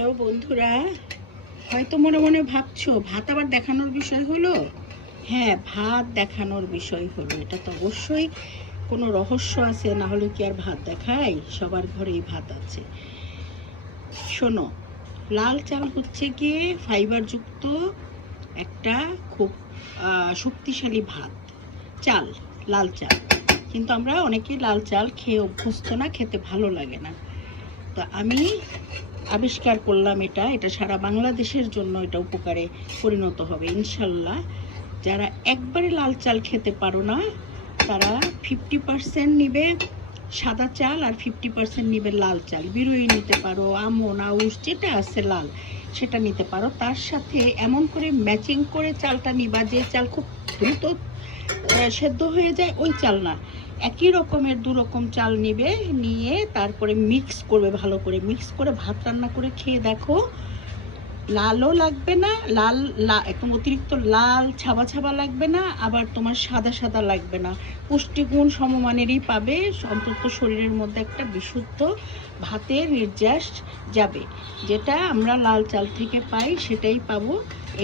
Hello বন্ধুরা, হয়তো মনে মনে ভাবছো ভাত আবার দেখানোর বিষয় হলো। হ্যাঁ, ভাত দেখানোর বিষয় হলো। এটা তো অবশ্যই কোনো রহস্য আছে, না হলে কি আর ভাত দেখাই? সবার ঘরেই ভাত আছে। শোনো, লাল চাল হচ্ছে গিয়ে ফাইবারযুক্ত একটা খুব শক্তিশালী ভাত চাল, লাল চাল। কিন্তু আমরা অনেকেই লাল চাল খেয়ে অভ্যস্ত না, খেতে ভালো লাগে না। তো আমি আবিষ্কার করলাম এটা সারা বাংলাদেশের জন্য এটা উপকারে পরিণত হবে ইনশাল্লাহ। যারা একবারে লাল চাল খেতে পারো না, তারা 50% নিবে সাদা চাল আর 50% নিবে লাল চাল। বিরুই নিতে পারো, আমন আউশ যেটা আছে লাল সেটা নিতে পারো। তার সাথে এমন করে ম্যাচিং করে চালটা নিবা যে চাল খুব দ্রুত সেদ্ধ হয়ে যায়, ওই চাল না। একই রকমের দু রকম চাল নিবে, নিয়ে তারপরে মিক্স করবে, ভালো করে মিক্স করে ভাত রান্না করে খেয়ে দেখো। লালও লাগবে না, একদম অতিরিক্ত লাল ছাবা ছাবা লাগবে না, আবার তোমার সাদা সাদা লাগবে না। পুষ্টিগুণ সমমানেরই পাবে, অন্তত শরীরের মধ্যে একটা বিশুদ্ধ ভাতের নির্যাস যাবে। যেটা আমরা লাল চাল থেকে পাই সেটাই পাবো।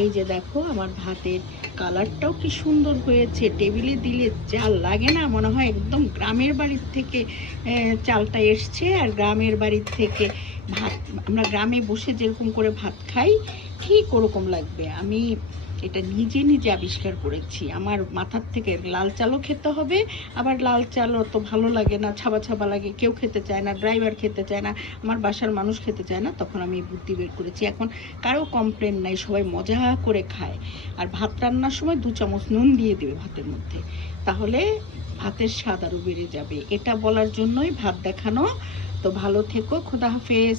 এই যে দেখো, আমার ভাতের কালারটাও কি সুন্দর হয়েছে। টেবিলে দিলে চাল লাগে না, মনে হয় একদম গ্রামের বাড়ির থেকে চালটা এসছে। আর গ্রামের বাড়ির থেকে ভাত, আমরা গ্রামে বসে যেরকম করে ভাত খাই ঠিক ওরকম লাগবে। আমি এটা নিজে নিজে আবিষ্কার করেছি। আমার মাথার থেকে লাল চালও খেতে হবে, আবার লাল চাল অত ভালো লাগে না, ছাবা ছাবা লাগে, কেউ খেতে চায় না, ড্রাইভার খেতে চায় না, আমার বাসার মানুষ খেতে চায় না। তখন আমি বুদ্ধি বের করেছি, এখন কারো কমপ্লেন নাই, সবাই মজা করে খায়। আর ভাত রান্নার সময় 2 চামচ নুন দিয়ে দেবে ভাতের মধ্যে, তাহলে ভাতের স্বাদ আরও বেড়ে যাবে। এটা বলার জন্যই ভাত দেখানো। তো ভালো থেকো, খোদা হাফেজ।